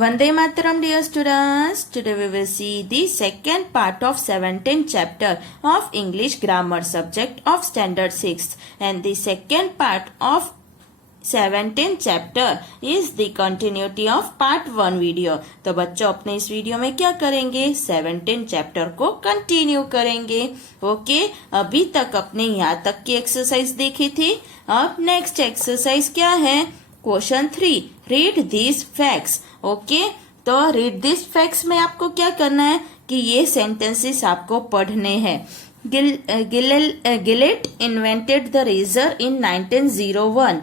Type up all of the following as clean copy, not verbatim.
Vande Mataram, dear students. Today we will see the second part of 17th chapter of English grammar subject of standard 6, and the second part of 17th chapter is the continuity of part 1 video. तो बच्चों अपने इस video में क्या करेंगे, 17th chapter को continue करेंगे. Okay, अभी तक अपने यहाँ तक की एक्सरसाइज देखी थी. अब नेक्स्ट एक्सरसाइज क्या है, question 3, read this facts. Okay, तो रीड दिस फैक्ट्स में आपको क्या करना है कि ये सेंटेंसेस आपको पढ़ने हैं. Gillette invented the razor in 1901.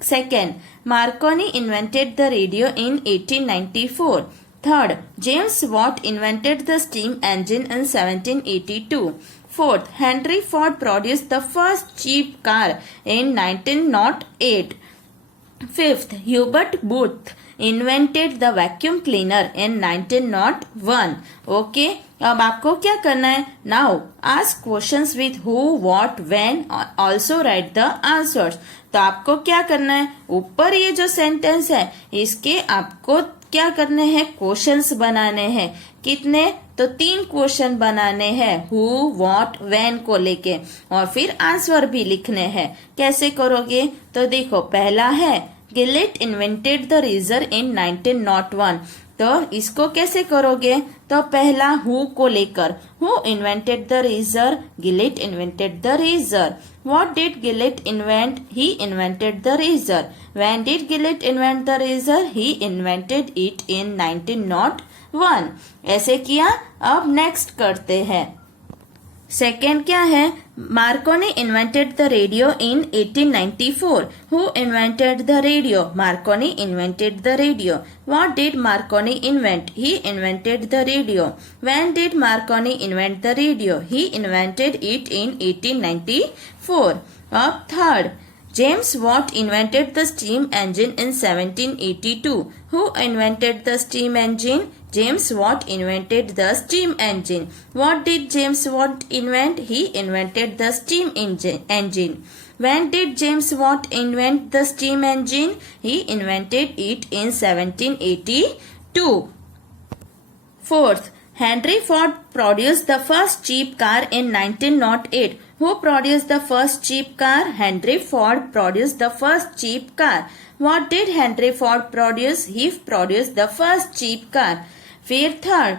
Second, Marconi invented the radio in 1894. Third, James Watt invented the steam engine in 1782. Fourth, Henry Ford produced the first cheap car in 1908. Fifth, Hubert Booth invented the vacuum cleaner in 1901. Okay, अब आपको क्या करना है, now ask questions with who, what, when, also right the answers. तो आपको क्या करना है, ऊपर ये जो सेंटेंस है इसके आपको क्या करने हैं, क्वेश्चंस बनाने हैं. कितने, तो 3 क्वेश्चन बनाने हैं, हु, व्हाट, व्हेन को लेके, और फिर आंसर भी लिखने हैं. कैसे करोगे, तो देखो पहला है Gillette invented the razor in 1901. तो इसको कैसे करोगे, तो पहला हु को लेकर, who invented the razor, Gillette invented the razor. What did Gillette invent, he invented the razor. When did Gillette invent the razor, he invented it in 1901. ऐसे किया. अब नेक्स्ट करते हैं. सेकेंड क्या है, Markovnikov invented the radio in 1894. Who invented the radio, Markovnikov invented the radio. What did Markovnikov invent, he invented the radio. When did Markovnikov invent the radio, he invented it इन 1894. अब third, James Watt invented the steam engine in 1782. Who invented the steam engine? James Watt invented the steam engine. What did James Watt invent? He invented the steam engine. When did James Watt invent the steam engine? He invented it in 1782. Fourth, Henry Ford produced the first cheap car in 1908. Who produced the first cheap car? Henry Ford produced the first cheap car. What did Henry Ford produce? He produced the first cheap car. फिर third,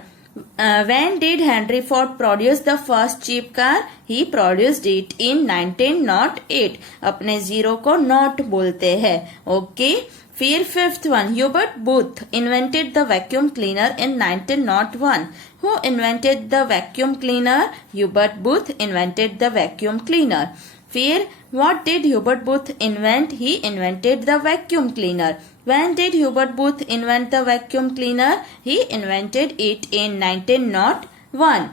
when did Henry Ford produce the first cheap car? He produced it in 1908. अपने zero को not बोलते हैं. Okay, फिर fifth one, Hubert booth invented the vacuum cleaner in 1901. Who invented the vacuum cleaner? Hubert Booth invented the vacuum cleaner. फिर what did Hubert Booth invent? He invented the vacuum cleaner. When did Hubert Booth invent the vacuum cleaner? He invented it in 1901.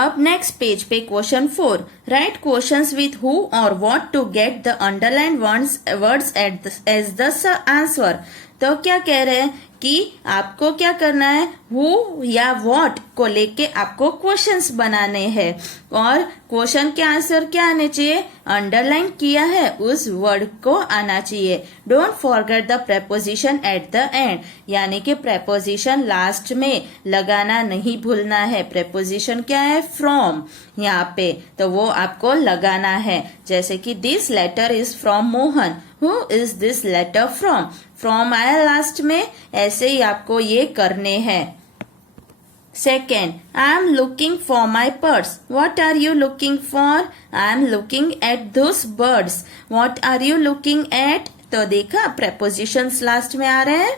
अब next page पे question 4, write questions with who or what to get the underline words as the answer. तो क्या कह रहे हैं कि आपको क्या करना है, हु या व्हाट को लेके आपको क्वेश्चंस बनाने हैं, और क्वेश्चन के आंसर क्या आने चाहिए, अंडरलाइन किया है उस वर्ड को आना चाहिए. Don't forget the preposition at the end, यानी कि प्रेपोजिशन लास्ट में लगाना नहीं भूलना है. प्रेपोजिशन क्या है, फ्रॉम, यहाँ पे तो वो आपको लगाना है. जैसे कि this letter is from Mohan. Who is this letter from, from आया लास्ट में, ऐसे ही आपको ये करने हैं. Second, I am looking for my purse. What are you looking for? I am looking at those birds. What are you looking at? तो देखा prepositions last में आ रहे हैं.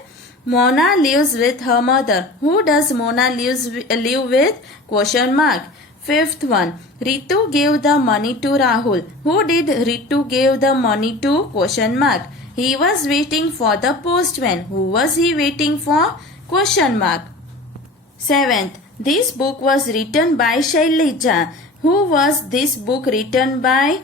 Mona lives with her mother. Who does Mona live with? Question mark. Fifth one, Ritu gave the money to Rahul. Who did Ritu give the money to? Question mark. He was waiting for the postman. Who was he waiting for? Question mark. Seventh, this book was written by Shailija. Who was this book written by?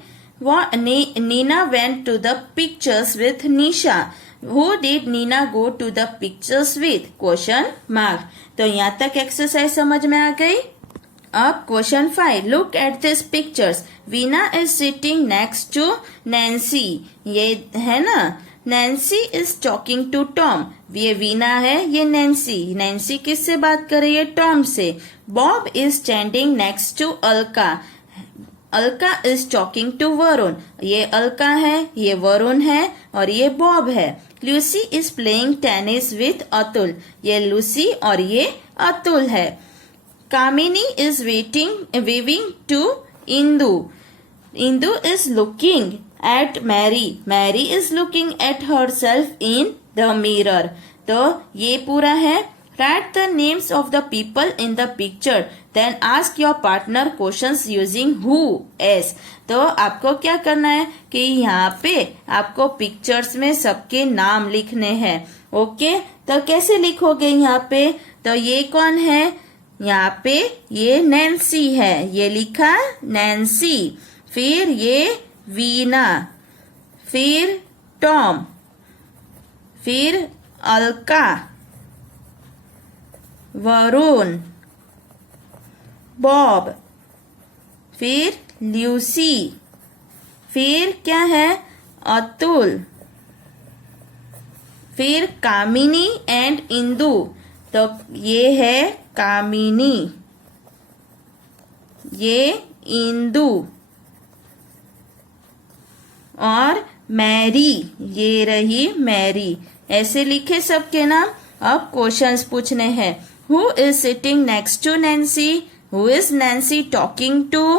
Nina went to the pictures with Nisha. Who did Nina go to the pictures with? Question mark. तो यहाँ तक exercise समझ में आ गई. अब question 5, look at this pictures. Veena is sitting next to Nancy. ये है ना, Nancy is talking to Tom. ये वीना है, ये नैन्सी। नैन्सी किससे बात कर रही है? टॉम से। Bob is standing next to Alka. Alka is talking to Varun. ये अलका है, ये वरुण है और ये बॉब है। Lucy is playing tennis with Atul. ये लूसी और ये अतुल है। Kamini is waving to Indu. Indu is looking at Mary. Mary is looking at herself in the mirror. तो ये पूरा है। Write the names of the people in the picture, then ask your partner questions using who's. तो आपको क्या करना है कि यहाँ पे आपको पिक्चर्स में सबके नाम लिखने हैं। ओके, तो कैसे लिखोगे यहाँ पे? तो ये कौन है? यहाँ पे ये नैन्सी है, ये लिखा नैन्सी। फिर ये वीना, फिर टॉम, फिर अलका, वरुण, बॉब, फिर ल्यूसी, फिर क्या है? अतुल, फिर कामिनी एंड इंदु। तो ये है कामिनी, ये इंदु और मैरी, ये रही मैरी। ऐसे लिखे सबके नाम। अब क्वेश्चंस पूछने हैं। Who is sitting next to Nancy? Who is Nancy talking to?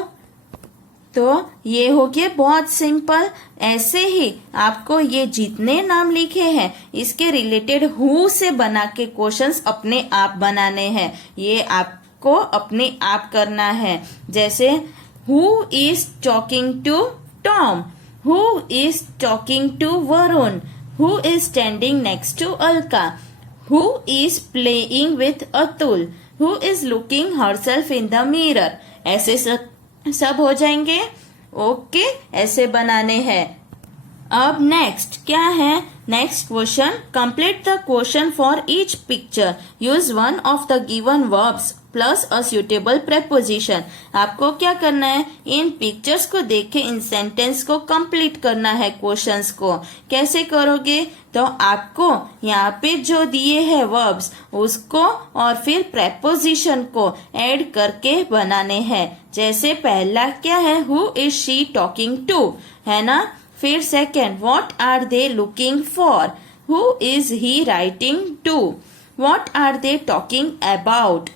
तो ये हो गया बहुत सिंपल। ऐसे ही आपको ये जितने नाम लिखे हैं इसके रिलेटेड हु से बना के क्वेश्चंस अपने आप बनाने हैं। ये आपको अपने आप करना है। जैसे who is talking to Tom? Who is talking to Varun? Who is standing next to Alka? Who is playing with Atul? Who is looking herself in the mirror? ऐसे सब हो जाएंगे। ओके, ऐसे बनाने हैं। अब नेक्स्ट क्या है? Next question, complete the question for each picture. Use one of the given verbs plus a suitable preposition. आपको क्या करना है? इन पिक्चर्स को देखे इन सेंटेंस को कंप्लीट करना है क्वेश्चंस को। कैसे करोगे? तो आपको यहाँ पे जो दिए हैं वर्ब्स उसको और फिर प्रेपोजिशन को ऐड करके बनाने हैं। जैसे पहला क्या है? Who is she talking to, है ना? फिर second, what are they looking for? Who is he writing to? What are they talking about?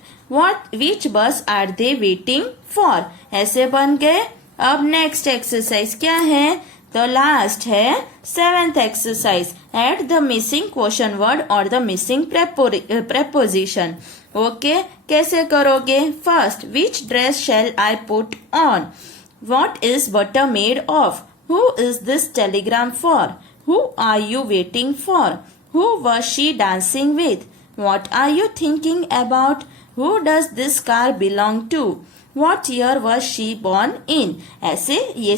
Which bus are they waiting for? ऐसे बन गए। अब नेक्स्ट एक्सरसाइज क्या है? तो लास्ट है 7th exercise, add the missing question word और the missing preposition. Okay, कैसे करोगे? First, which dress shall I put on? What is butter made of? Who is this telegram for? Who are you waiting for? Who was she dancing with? What are you thinking about? Who does this car belong to? What year was she born in? ऐसे ये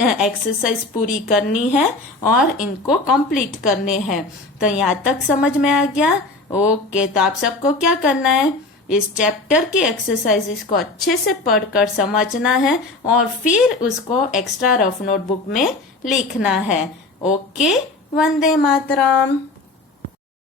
exercise पूरी करनी है और इनको complete करने हैं। तो यहाँ तक समझ में आ गया? ओके, तो आप सबको क्या करना है? इस चैप्टर की एक्सरसाइजेस को अच्छे से पढ़कर समझना है और फिर उसको एक्स्ट्रा रफ नोटबुक में लिखना है। ओके, वंदे मातरम।